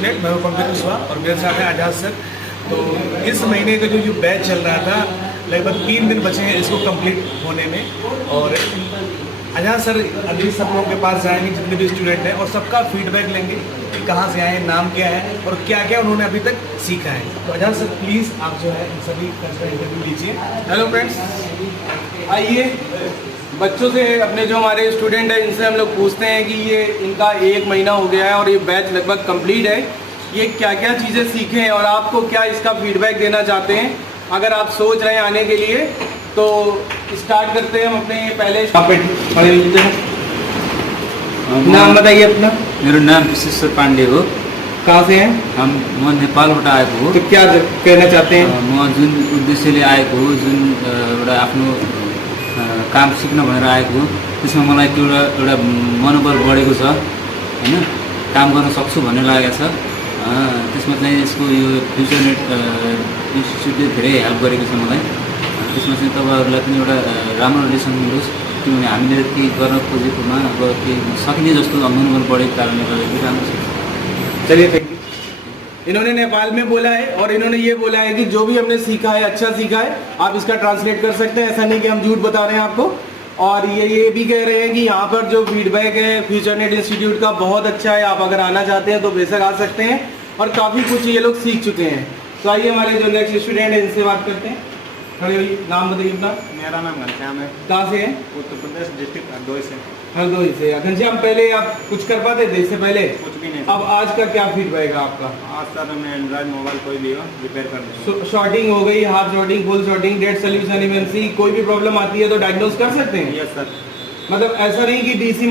Student, मैं पंकज कुशवाहा और मेरे साथ है आजाद सर। तो इस महीने का जो बैच चल रहा था, लगभग 3 दिन बचे हैं इसको कंप्लीट होने में। और आजाद सर अभी सब लोगों के पास जाएंगे जितने भी स्टूडेंट हैं और सबका फीडबैक लेंगे कि कहाँ से आए, नाम क्या है और क्या क्या उन्होंने अभी तक सीखा है। तो आजाद सर प्लीज़ आप जो है इन सभी का इंटरव्यू लीजिए। हेलो फ्रेंड्स, आइए बच्चों से, अपने जो हमारे स्टूडेंट हैं इनसे हम लोग पूछते हैं कि ये इनका 1 महीना हो गया है और ये बैच लगभग कंप्लीट है, ये क्या क्या चीज़ें सीखे हैं और आपको क्या इसका फीडबैक देना चाहते हैं। अगर आप सोच रहे हैं आने के लिए तो स्टार्ट करते हैं हम अपने पहले। नाम बताइए अपना। मेरो नाम विश्वेश्वर पांडे हो। कहाँ से हैं? म नेपालबाट आएको हो। तो क्या कहना चाहते हैं? म जुन उद्देश्यले आएको हो, जुन एउटा आफ्नो काम सिक्न भनेर आएको हो, त्यसमा मलाई त्यो एउटा मनोबल बढेको छ हैन, काम गर्न सक्छु भन्ने लागेको छ। त्यसमा चाहिँ यसको यो फ्युचर नेट इन्स्टिट्युटले धेरै हेल्प गरेको छ मलाई। त्यसमा चाहिँ तपाईँहरूलाई पनि एउटा राम्रो लेसन मिलोस्, किनभने हामीले केही गर्न खोजेकोमा अब केही सकिने जस्तो मनोबल बढेको कारणले गर्दा राम्रो छ। चलिए, थैंक यू। इन्होंने नेपाल में बोला है और इन्होंने ये बोला है कि जो भी हमने सीखा है अच्छा सीखा है, आप इसका ट्रांसलेट कर सकते हैं, ऐसा नहीं कि हम झूठ बता रहे हैं आपको। और ये भी कह रहे हैं कि यहाँ पर जो फीडबैक है फ्यूचर नेट इंस्टीट्यूट का बहुत अच्छा है, आप अगर आना चाहते हैं तो बेशक आ सकते हैं और काफ़ी कुछ ये लोग सीख चुके हैं। तो आइए हमारे जो नेक्स्ट स्टूडेंट है इनसे बात करते हैं। खड़े होइए, नाम बताइए अपना। मेरा नाम घनश्याम है। कहाँ से है? उत्तर प्रदेश, डिस्ट्रिक्ट हरदोई से। हरदोई से। घनश्याम, पहले आप कुछ कर पाते थे इससे पहले? कुछ भी नहीं। अब आज का क्या फीडबैक है आपका? आज सर मैं एंड्रॉइड मोबाइल कोई भी हो रिपेयर कर दूँ। शॉर्टिंग हो गई, half shorting, full shorting, dead solution emergency, कोई भी प्रॉब्लम आती है तो डायग्नोज कर सकते हैं? Yes sir. मतलब ऐसा नहीं कि डीसी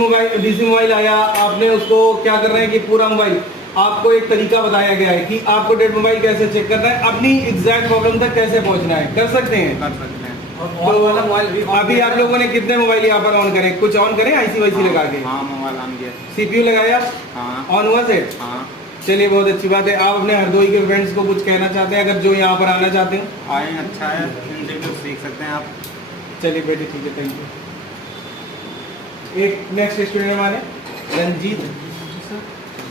मोबाइल आया, आपने उसको क्या कर रहे हैं कि पूरा मोबाइल, आपको एक तरीका बताया गया है कि आपको डेड मोबाइल कैसे चेक करना है, अपनी एग्जैक्ट प्रॉब्लम तक कैसे पहुंचना है, कर सकते हैं? कर सकते हैं। तो अभी आप लोगों ने कितने मोबाइल यहाँ पर ऑन करें? कुछ ऑन करें आईसी वाईसी लगा के? हाँ, मोबाइल ऑन किया। सीपीयू लगाया? हाँ। ऑन हुआ सेट? हाँ। चलिए, बहुत अच्छी बात है। आप अपने हरदोई के फ्रेंड्स को कुछ कहना चाहते हैं अगर जो यहाँ पर आना चाहते हैं? आए, अच्छा है, इनसे कुछ सीख सकते हैं आप। चलिए बेटे, ठीक है, थैंक यू। एक नेक्स्ट स्टूडेंट हमारे रंजीत,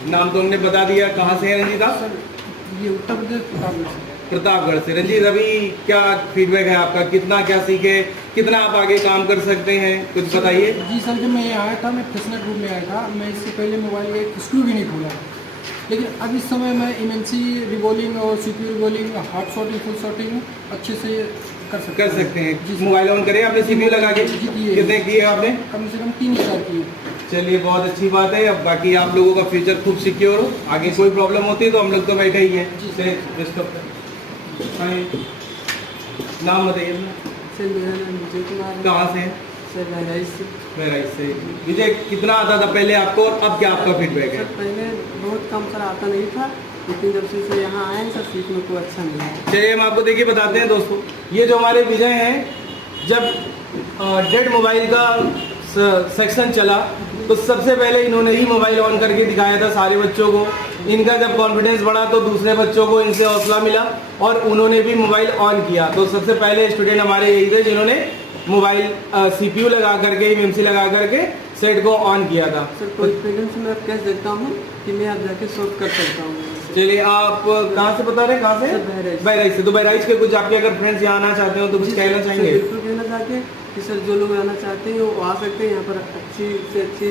नाम तो हमने बता दिया। कहाँ से है रंजीत आप? ये उत्तर प्रदेश प्रतापगढ़ से। रंजीत, अभी क्या फीडबैक है आपका? कितना क्या सीखे, कितना आप आगे काम कर सकते हैं, कुछ बताइए। जी सर, जब मैं यहाँ आया था, मैं फ्रेशनर रूम में आया था, मैं इससे पहले मोबाइल का एक स्क्रू भी नहीं खोला, लेकिन अब इस समय मैं इमरजेंसी रिबॉलिंग और CPU reballing, half shorting, full shorting अच्छे से कर सकते हैं। जी, मोबाइल ऑन करें आपने सीपीयू लगा के? जी, किए। कितने किए आपने? कम से कम 3,000 किए। चलिए, बहुत अच्छी बात है। अब बाकी आप लोगों का फ्यूचर खूब सिक्योर हो, आगे कोई प्रॉब्लम होती है तो हम लोग तो बैठे ही हैं। जी से बेस्ट ऑफ नाम बताइए अपना। सर, मेरा नाम विजय कुमार है। कहाँ से है? सर, बहराइच से। बहराइच से। विजय, कितना आता था पहले आपको और अब क्या आपका फीडबैक है? सर, पहले बहुत कम सर आता नहीं था, लेकिन जब से यहाँ आए हैं सर, सीखने को अच्छा मिला है। चलिए, हम आपको देखिए बताते हैं दोस्तों, ये जो हमारे विजय हैं, जब डेड मोबाइल का सेक्शन चला तो सबसे पहले इन्होंने ही मोबाइल ऑन करके दिखाया था सारे बच्चों को। इनका जब कॉन्फिडेंस बढ़ा तो दूसरे बच्चों को इनसे हौसला मिला और उन्होंने भी मोबाइल ऑन किया। तो सबसे पहले स्टूडेंट हमारे यही थे जिन्होंने मोबाइल सीपीयू लगा करके, इमएमसी लगा करके सेट को ऑन किया था। सर, कॉन्फिडेंस में कह सकता हूँ कि मैं आप जाके सॉल्व कर सकता हूँ। चलिए, आप कहाँ से बता रहे हैं? कहाँ से? बहराइच से। तो बहराइच के कुछ आपके अगर फ्रेंड्स यहाँ आना चाहते हो तो कुछ कहना चाहेंगे? बिल्कुल कहना चाहते हैं कि सर, जो लोग आना चाहते हैं वो आ सकते हैं। यहाँ पर अच्छी से अच्छी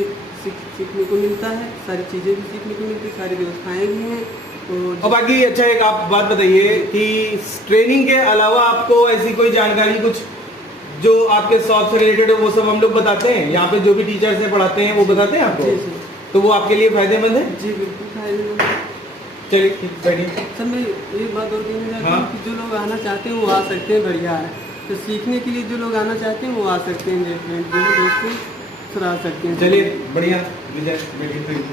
सीखने को मिलता है, सारी चीज़ें भी सीखने को मिलती है, सारी व्यवस्थाएँ भी हैं। और बाकी अच्छा, एक आप बात बताइए कि ट्रेनिंग के अलावा आपको ऐसी कोई जानकारी कुछ जो आपके शॉप से रिलेटेड हो वो सब हम लोग बताते हैं? यहाँ पे जो भी टीचर्स हैं पढ़ाते हैं वो बताते हैं आपको? जी जी। तो वो आपके लिए फायदेमंद है? जी बिल्कुल फायदेमंद है। चलिए, ठीक, बैठिए। सर, मैं एक बात और कहना चाहता हाँ। हूँ कि जो लोग आना चाहते हैं वो आ सकते हैं, बढ़िया है। तो सीखने के लिए जो लोग आना चाहते हैं वो आ सकते हैं, मेरे फ्रेंड जो दोस्तों सर आ सकते हैं। चलिए, बढ़िया। विजय, बैठिए।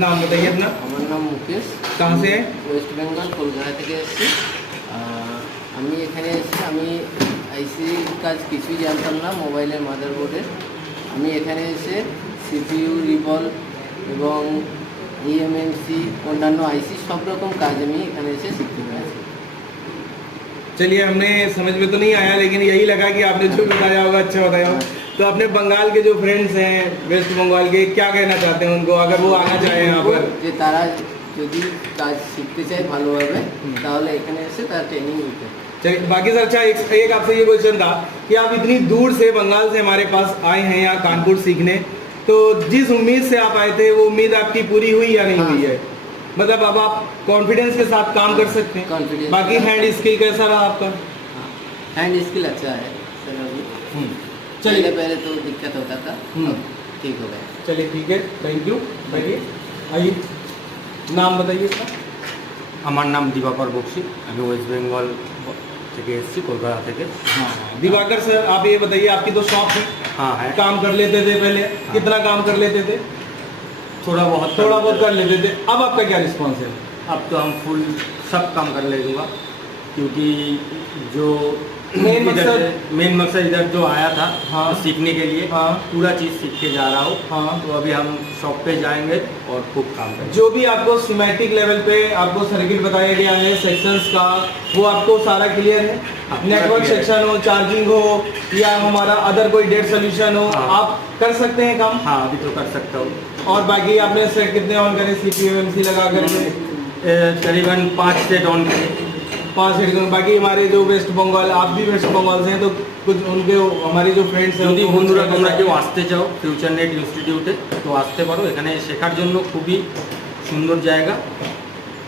नाम बताइए अपना। আমার নাম মুকেশ। कहाँ से है? ওয়েস্ট বেঙ্গল, কলকাতা থেকে এসেছি। আমি এখানে এসে আমি আইসির কাজ কিছুই জানতাম না, মোবাইলের মাদারবোর্ডের। আমি এখানে এসে সিপিইউ, রিবল এবং ইএমএমসি, অন্যান্য আইসি সব রকম কাজ আমি এখানে এসে শিখতে পেরেছি। चलिए, हमने समझ में तो नहीं आया लेकिन यही लगा कि आपने जो बताया होगा अच्छा बताया होगा। तो अपने बंगाल के जो फ्रेंड्स हैं वेस्ट बंगाल के, क्या कहना चाहते हैं उनको, अगर वो आना चाहे यहाँ पर? যে তারা যদি কাজ শিখতে চায় ভালোভাবে তাহলে এখানে এসে তার ট্রেনিং নিতে। चलिए बाकी सर, अच्छा एक आपसे ये क्वेश्चन था कि आप इतनी दूर से बंगाल से हमारे पास आए हैं यहाँ कानपुर सीखने, तो जिस उम्मीद से आप आए थे वो उम्मीद आपकी पूरी हुई या नहीं हुई है? मतलब अब आप कॉन्फिडेंस के साथ काम कर सकते हैं? Confidence। बाकी हैंड स्किल कैसा रहा आपका? हैंड स्किल अच्छा है सर अभी। चलिए पहले तो दिक्कत होता था, अब ठीक हो गया। चलिए ठीक है, थैंक यू। बैठिए, आइए, नाम बताइए इसका। আমার নাম দিবাকর বক্সি, আমি ওয়েস্ট বেঙ্গল থেকে এসেছি, কলকাতা থেকে। हाँ दिवाकर सर, आप ये बताइए, आपकी तो शॉप है, हाँ है, काम कर लेते थे पहले, कितना काम कर लेते थे? थोड़ा बहुत कर लेते थे। अब आपका क्या रिस्पॉन्स है? अब तो हम फुल सब काम कर लेगा, क्योंकि जो मेन मकसद इधर जो आया था हाँ। तो सीखने के लिए, हाँ। पूरा चीज़ सीख के जा रहा हूँ। हाँ। तो अभी हम शॉप पे जाएंगे और खूब काम करेंगे। जो भी आपको सिमेटिक लेवल पे आपको सर्किट बताया गया है सेक्शंस का, वो आपको सारा क्लियर है? हाँ, नेटवर्क clear है। सेक्शन हो, चार्जिंग हो, या हमारा अदर कोई डेट सोल्यूशन हो, हाँ। आप कर सकते हैं काम? हाँ, अभी तो कर सकता हूँ। और बाकी आपने सेट कितने ऑन करे CPU MC लगा करके? करीबन 5 सेट ऑन करें। 5 सेट करें। बाकी हमारे जो वेस्ट बंगाल, आप भी वेस्ट बंगाल से हैं, तो कुछ उनके हमारे जो फ्रेंड्स हैं যদি उनको বন্ধুরা कुछ তোমরা कहना কেউ আসতে চাও ফিউচার নেট ইনস্টিটিউটে, তো আসতে পারো। এখানে শেখার জন্য খুবই সুন্দর জায়গা,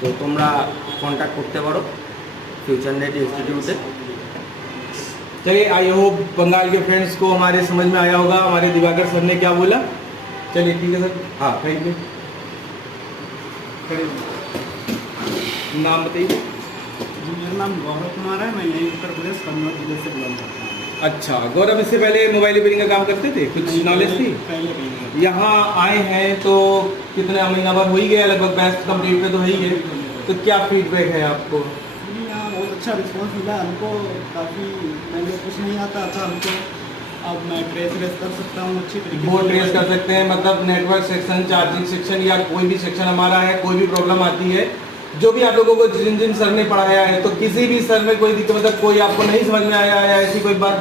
তো তোমরা কন্ট্যাক্ট করতে পারো ফিউচার নেট ইনস্টিটিউটে। चलिए, आई होप बंगाल के फ्रेंड्स को हमारे समझ में आया होगा हमारे दिवाकर सर ने क्या बोला। चलिए ठीक है सर, हाँ थैंक यू। नाम बताइए। मेरा नाम गौरव कुमार है, मैं यहीं उत्तर प्रदेश कन्नौज जिले से बिलोंग करता हूँ। अच्छा गौरव, इससे पहले मोबाइल रिपेयरिंग का काम करते थे, कुछ नॉलेज थी? पहले कहीं यहाँ आए हैं तो कितना महीना भर हो ही गया, लगभग बैच कंप्लीट पे तो है ही है, तो क्या फीडबैक है आपको? यहाँ बहुत अच्छा रिस्पॉन्स मिला हमको। काफ़ी पहले कुछ नहीं आता था हमको, अब मैं ट्रेस कर सकता हूँ अच्छी तरीके वो ट्रेस कर सकते हैं, मतलब नेटवर्क सेक्शन, चार्जिंग सेक्शन या कोई भी सेक्शन हमारा है, कोई भी प्रॉब्लम आती है, जो भी आप लोगों को जिन जिन सर ने पढ़ाया है, तो किसी भी सर में कोई दिक्कत, मतलब कोई आपको नहीं समझ में आया है ऐसी कोई बात?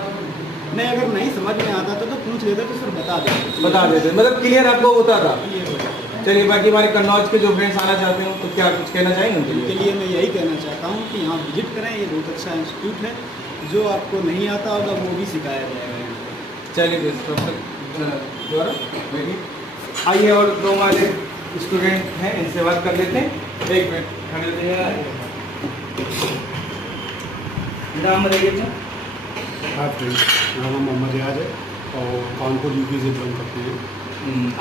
नहीं, अगर नहीं समझ में आता था तो पूछ लेते तो सर बता देते, मतलब क्लियर आपको होता था। चलिए, बाकी हमारे कन्नौज के जो फ्रेंड्स आना चाहते हो तो क्या कुछ कहना चाहेंगे उनके उनके लिए मैं यही कहना चाहता हूँ कि यहाँ विजिट करें, ये बहुत अच्छा इंस्टीट्यूट है, जो आपको नहीं आता होगा वो भी सिखाया जाएगा। चलिए दोबारा बैठिए, आइए, और दो हमारे स्टूडेंट हैं, इनसे बात कर लेते हैं। एक मिनट खड़े रहिएगा। नाम बताइए अच्छा। हाँ फ्रेंड्स, मेरा नाम मोहम्मद रियाज है और कानपुर यूपी से बिलोंग करते हैं।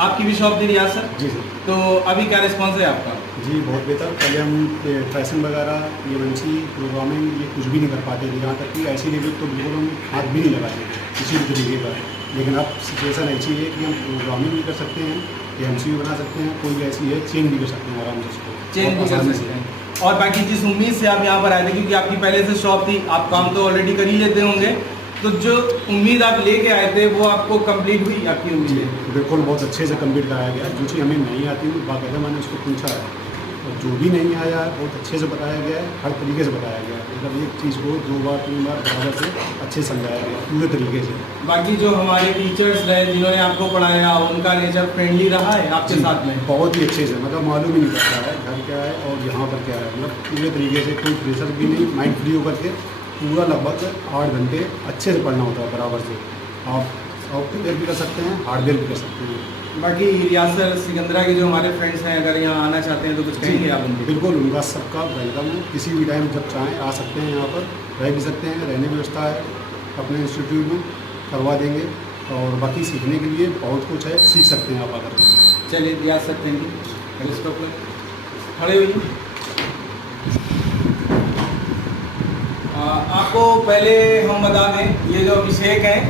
आपकी भी शॉप थी रियाज सर? जी सर। तो अभी क्या रिस्पॉन्स है आपका? जी बहुत बेहतर। पहले हम फैशन वगैरह, EMC, प्रोग्रामिंग ये कुछ भी नहीं कर पाते थे, यहाँ तक कि ऐसी लेवल तो बिल्कुल हम हाथ भी नहीं लगाते थे किसी भी तरीके का। लेकिन अब सिचुएशन ऐसी है कि हम प्रोग्रामिंग भी कर सकते हैं, EMC भी बना सकते हैं, कोई भी ऐसी है चेंज भी कर सकते हैं आराम से उसको, चेंज भी कर सकते हैं। और बाकी जिस उम्मीद से आप यहाँ पर आए थे, क्योंकि आपकी पहले से शॉप थी, आप काम तो ऑलरेडी कर ही लेते होंगे, तो जो उम्मीद आप लेके आए थे वो आपको कंप्लीट हुई आपकी उम्मीद? बिल्कुल बहुत अच्छे से कंप्लीट कराया गया। जो चीज़ हमें नहीं आती है बाकायदा मैंने उसको पूछा है, और जो भी नहीं आया है बहुत अच्छे से बताया गया है, हर तरीके से बताया गया है। मतलब एक चीज़ को 2 बार 3 बार बराबर से अच्छे से समझाया गया पूरे तरीके से। बाकी जो हमारे टीचर्स रहे जिन्होंने आपको पढ़ाया, उनका नेचर फ्रेंडली रहा है आपके साथ में? बहुत ही अच्छे से, मतलब मालूम ही नहीं पड़ता है घर क्या है और यहाँ पर क्या है, मतलब पूरे तरीके से कोई प्रेशर भी नहीं, माइंड फ्री होकर के पूरा लगभग 8 घंटे अच्छे से पढ़ना होता है बराबर से। आप सॉफ्टवेयर भी कर सकते हैं, हार्डवेयर भी कर सकते हैं। बाकी रियाज सर, सिकंदरा के जो हमारे फ्रेंड्स हैं, अगर यहाँ आना चाहते हैं तो कुछ कहेंगे आप उनको? बिल्कुल, उनका सबका वेलकम है, किसी भी टाइम जब चाहें आ सकते हैं, यहाँ पर रह भी सकते हैं, रहने की व्यवस्था है अपने इंस्टीट्यूट में, करवा देंगे। और बाकी सीखने के लिए बहुत कुछ है, सीख सकते हैं आप आकर। चलिए रियाज सर, थैंक यू। खड़े होइए। आपको पहले हम बता दें, ये जो अभिषेक हैं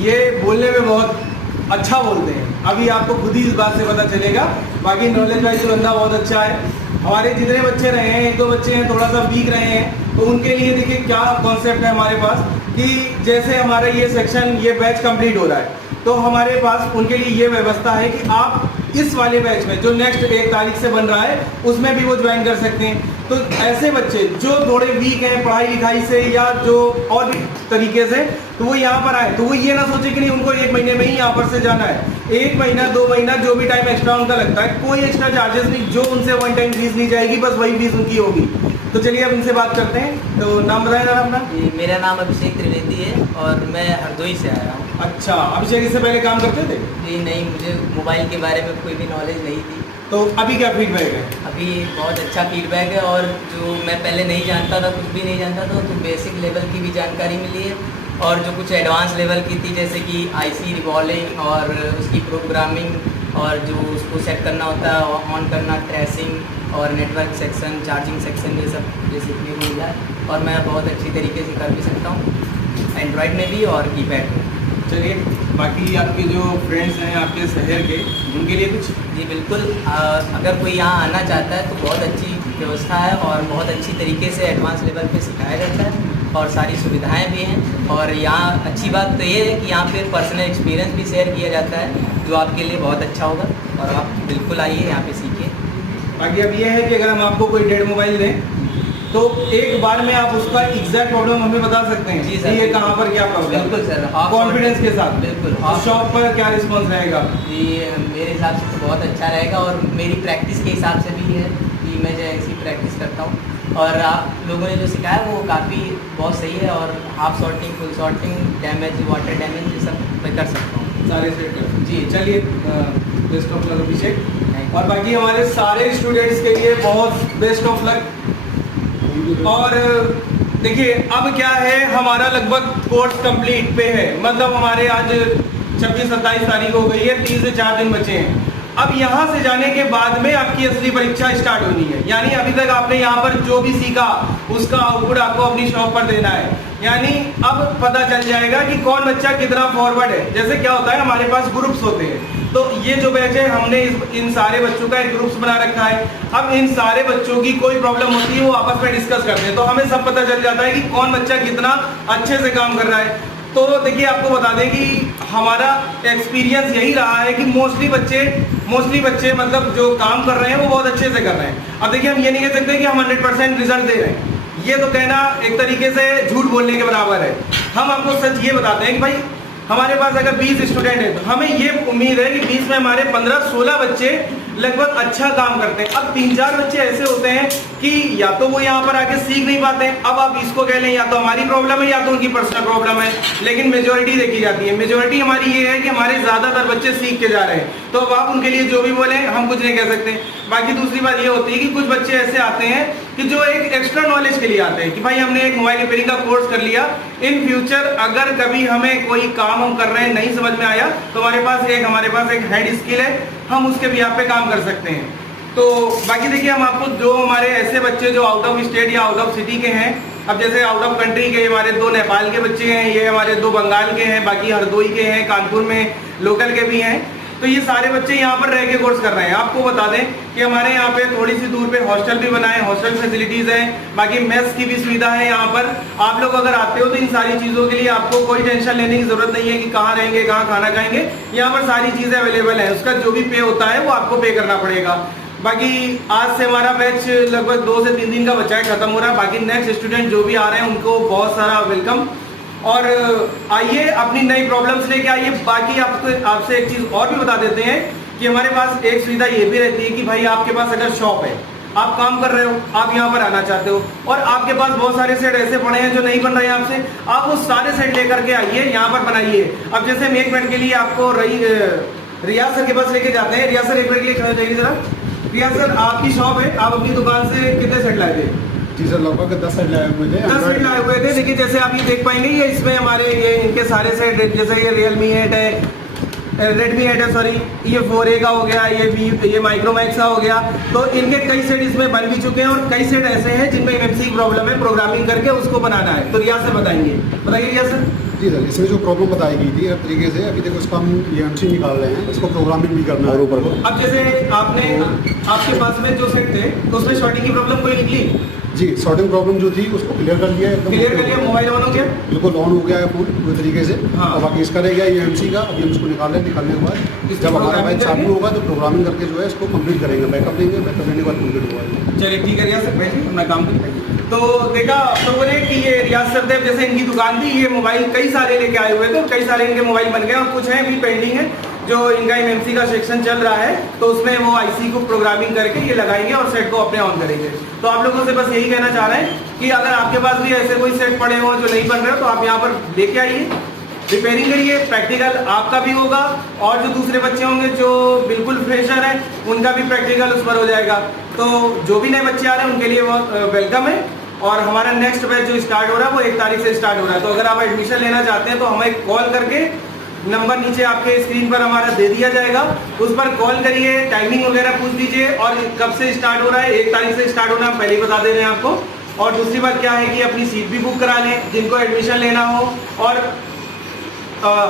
ये बोलने में बहुत अच्छा बोलते हैं, अभी आपको खुद ही इस बात से पता चलेगा। बाकी नॉलेज वाइज बंदा बहुत अच्छा है। हमारे जितने बच्चे रहे हैं, 1-2 बच्चे हैं थोड़ा सा वीक रहे हैं, तो उनके लिए देखिए क्या कॉन्सेप्ट है हमारे पास कि जैसे हमारा ये सेक्शन, ये बैच कंप्लीट हो रहा है, तो हमारे पास उनके लिए ये व्यवस्था है कि आप इस वाले बैच में जो नेक्स्ट 1 तारीख से बन रहा है उसमें भी वो ज्वाइन कर सकते हैं। तो ऐसे बच्चे जो थोड़े वीक हैं पढ़ाई लिखाई से या जो और भी तरीके से, तो वो यहाँ पर आए, तो वो ये ना सोचे कि नहीं उनको 1 महीने में ही यहाँ पर से जाना है। 1 महीना 2 महीना जो भी टाइम एक्स्ट्रा उनका लगता है, कोई एक्स्ट्रा चार्जेस नहीं, जो उनसे वन टाइम फीस ली जाएगी बस वही फीस उनकी होगी। तो चलिए अब इनसे बात करते हैं। तो नाम बताएं जरा अपना। जी, मेरा नाम अभिषेक त्रिवेदी है और मैं हरदोई से आया हूँ। अच्छा, अभिषेक इससे पहले काम करते थे? जी नहीं, मुझे मोबाइल के बारे में कोई भी नॉलेज नहीं थी। तो अभी क्या फीडबैक है? अभी बहुत अच्छा फीडबैक है और जो मैं पहले नहीं जानता था, कुछ भी नहीं जानता था, तो बेसिक लेवल की भी जानकारी मिली है और जो कुछ एडवांस लेवल की थी जैसे कि आईसी रिवॉल्विंग और उसकी प्रोग्रामिंग और जो उसको सेट करना होता है, ऑन करना, ट्रेसिंग और नेटवर्क सेक्शन, चार्जिंग सेक्शन, ये सब बेसिकली मिल है और मैं बहुत अच्छी तरीके से कर भी सकता हूँ एंड्रॉयड में भी और कीपैड में। चलिए, बाकी आपके जो फ्रेंड्स हैं आपके शहर के, उनके लिए कुछ? जी बिल्कुल, अगर कोई यहाँ आना चाहता है तो बहुत अच्छी व्यवस्था है और बहुत अच्छी तरीके से एडवांस लेवल पे सिखाया जाता है और सारी सुविधाएं भी हैं। और यहाँ अच्छी बात तो ये है कि यहाँ पे पर्सनल एक्सपीरियंस भी शेयर किया जाता है जो आपके लिए बहुत अच्छा होगा और आप बिल्कुल आइए यहाँ पे सीखिए। बाकी अब ये है कि अगर हम आपको कोई डेड मोबाइल दें तो एक बार में आप उसका एग्जैक्ट प्रॉब्लम हमें बता सकते हैं? जी सर, ये कहाँ पर क्या प्रॉब्लम? बिल्कुल सर, कॉन्फिडेंस के साथ। बिल्कुल। शॉप पर क्या रिस्पॉन्स रहेगा? जी मेरे हिसाब से तो बहुत अच्छा रहेगा और मेरी प्रैक्टिस के हिसाब से भी है कि मैं जो ऐसी प्रैक्टिस करता हूँ और आप लोगों ने जो सिखाया वो काफ़ी बहुत सही है और half shorting, full shorting, damage, water damage, ये सब मैं कर सकता हूँ सारे सेट कर। जी। चलिए, बेस्ट ऑफ लक अभिषेक। और बाकी हमारे सारे स्टूडेंट्स के लिए बहुत बेस्ट ऑफ लक। और देखिए अब क्या है, हमारा लगभग कोर्स कंप्लीट पे है, मतलब हमारे आज 26-27 तारीख हो गई है, 3 से 4 दिन बचे हैं। अब यहाँ से जाने के बाद में आपकी असली परीक्षा स्टार्ट होनी है, यानी अभी तक आपने यहाँ पर जो भी सीखा उसका आउटपुट आपको अपनी शॉप पर देना है। यानी अब पता चल जाएगा कि कौन बच्चा कितना फॉरवर्ड है। जैसे क्या होता है, हमारे पास ग्रुप्स होते हैं, तो ये जो बैच है हमने इन सारे बच्चों का एक ग्रुप्स बना रखा है। अब इन सारे बच्चों की कोई प्रॉब्लम होती है वो आपस में डिस्कस करते हैं, तो हमें सब पता चल जाता है कि कौन बच्चा कितना अच्छे से काम कर रहा है। तो देखिए, आपको बता दें कि हमारा एक्सपीरियंस यही रहा है कि मोस्टली बच्चे मतलब जो काम कर रहे हैं वो बहुत अच्छे से कर रहे हैं। अब देखिए, हम ये नहीं कह सकते कि हम 100% रिजल्ट दे रहे हैं, ये तो कहना एक तरीके से झूठ बोलने के बराबर है। हम आपको सच ये बताते हैं कि भाई हमारे पास अगर 20 स्टूडेंट हैं तो हमें ये उम्मीद है कि 20 में हमारे 15-16 बच्चे लगभग अच्छा काम करते हैं। अब 3-4 बच्चे ऐसे होते हैं कि या तो वो यहाँ पर आके सीख नहीं पाते हैं, अब आप इसको कह लें या तो हमारी प्रॉब्लम है या तो उनकी पर्सनल प्रॉब्लम है, लेकिन मेजोरिटी देखी जाती है। मेजोरिटी हमारी ये है कि हमारे ज़्यादातर बच्चे सीख के जा रहे हैं, तो अब आप उनके लिए जो भी बोलें हम कुछ नहीं कह सकते। बाकी दूसरी बात ये होती है कि कुछ बच्चे ऐसे आते हैं कि जो एक एक्स्ट्रा नॉलेज के लिए आते हैं कि भाई हमने एक मोबाइल रिपेयरिंग का कोर्स कर लिया, इन फ्यूचर अगर कभी हमें कोई काम हम कर रहे हैं नहीं समझ में आया तो हमारे पास एक हेड स्किल है, हम उसके भी पे काम कर सकते हैं। तो बाकी देखिए, हम आपको जो हमारे ऐसे बच्चे जो आउट ऑफ स्टेट या आउट ऑफ सिटी के हैं, अब जैसे आउट ऑफ कंट्री के हमारे 2 नेपाल के बच्चे हैं, ये हमारे 2 बंगाल के हैं, बाकी हरदोई के हैं, कानपुर में लोकल के भी हैं, तो ये सारे बच्चे यहाँ पर रह के कोर्स कर रहे हैं। आपको बता दें कि हमारे यहाँ पे थोड़ी सी दूर पे हॉस्टल भी बनाए, हॉस्टल फैसिलिटीज़ हैं, बाकी मेस की भी सुविधा है यहाँ पर। आप लोग अगर आते हो तो इन सारी चीज़ों के लिए आपको कोई टेंशन लेने की ज़रूरत नहीं है कि कहाँ रहेंगे, कहाँ खाना खाएंगे, यहाँ पर सारी चीज़ें अवेलेबल हैं। उसका जो भी पे होता है वो आपको पे करना पड़ेगा। बाकी आज से हमारा बैच लगभग 2 से 3 दिन का बच्चा है, ख़त्म हो रहा है। बाकी नेक्स्ट स्टूडेंट जो भी आ रहे हैं उनको बहुत सारा वेलकम, और आइए अपनी नई प्रॉब्लम्स लेके आइए। बाकी आपसे एक चीज़ और भी बता देते हैं कि हमारे पास एक सुविधा ये भी रहती है कि भाई आपके पास अगर शॉप है, आप काम कर रहे हो, आप यहाँ पर आना चाहते हो और आपके पास बहुत सारे सेट ऐसे पड़े हैं जो नहीं बन रहे हैं आपसे, आप वो सारे सेट लेकर के आइए, यहाँ पर बनाइए। अब जैसे हम 1 मिनट के लिए आपको रियाज सर के पास लेके जाते हैं। रियाज सर 1 मिनट के लिए खड़े जाइए जरा। रियाज सर, आपकी शॉप है, आप अपनी दुकान से कितने सेट लाए थे? जी सर, लगभग 10 सेट लाए हुए थे। 10 सेट लाए हुए थे। देखिए, जैसे आप ये देख पाएंगे, ये इसमें हमारे ये इनके सारे सेट, जैसे ये Realme 8 है, Redmi 8 है, सॉरी, ये 4A का हो गया, ये Micromax का हो गया, तो इनके कई सेट इसमें बन भी चुके हैं और कई सेट ऐसे हैं जिनमें MMC की प्रॉब्लम है, प्रोग्रामिंग करके उसको बनाना है। तो रियाज सर बताएंगे, बताइए रियाज सर। जी सर, इसमें जो प्रॉब्लम बताई गई थी हर तरीके से, अभी देखो इसका हम EMC निकाल रहे हैं, इसको प्रोग्रामिंग भी करना है ऊपर। अब जैसे आपके पास में जो सेट थे तो उसमें शॉर्टिंग की प्रॉब्लम कोई निकली? जी, शॉर्टिंग प्रॉब्लम जो थी उसको क्लियर कर लिया, एकदम क्लियर कर लिया, मोबाइल ऑन हो गया, बिल्कुल ऑन हो गया है फुल पूरी तरीके से। हाँ। और बाकी इसका रह गया EMC का, अभी हम इसको निकालने के बाद इसको जब हमारा programming मोबाइल चालू करके? होगा तो प्रोग्रामिंग करके जो है इसको कंप्लीट करेंगे, बैकअप देंगे, बैकअप देने के बाद कंप्लीट होगा। चलिए ठीक है रियाज सर, बैठिए अपना काम करें। तो देखा आप लोगों ने कि ये रियाज सरदेव जैसे इनकी दुकान थी, ये मोबाइल कई सारे लेके आए हुए थे और कई सारे इनके मोबाइल बन गए और कुछ हैं भी पेंडिंग है। जो इनका MMC का सेक्शन चल रहा है तो उसमें वो IC को प्रोग्रामिंग करके ये लगाएंगे और सेट को अपने ऑन करेंगे। तो आप लोगों से बस यही कहना चाह रहे हैं कि अगर आपके पास भी ऐसे कोई सेट पड़े हो जो नहीं बन रहे हो तो आप यहाँ पर लेके आइए, रिपेयरिंग करिए, प्रैक्टिकल आपका भी होगा और जो दूसरे बच्चे होंगे जो बिल्कुल फ्रेशर हैं उनका भी प्रैक्टिकल उस पर हो जाएगा। तो जो भी नए बच्चे आ रहे हैं उनके लिए वो वेलकम है। और हमारा नेक्स्ट बैच जो स्टार्ट हो रहा है वो 1 तारीख से स्टार्ट हो रहा है। तो अगर आप एडमिशन लेना चाहते हैं तो हमें कॉल करके, नंबर नीचे आपके स्क्रीन पर हमारा दे दिया जाएगा, उस पर कॉल करिए, टाइमिंग वगैरह पूछ दीजिए और कब से स्टार्ट हो रहा है। 1 तारीख से स्टार्ट होना है, पहले ही बता दे रहे हैं आपको। और दूसरी बात क्या है कि अपनी सीट भी बुक करा लें जिनको एडमिशन लेना हो, और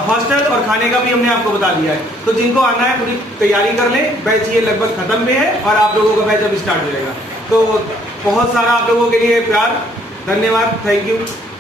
हॉस्टल और खाने का भी हमने आपको बता दिया है। तो जिनको आना है पूरी तैयारी कर लें, बैच ये लगभग खत्म में है और आप लोगों का बैच अब स्टार्ट हो जाएगा। तो बहुत सारा आप लोगों के लिए प्यार, धन्यवाद, थैंक यू।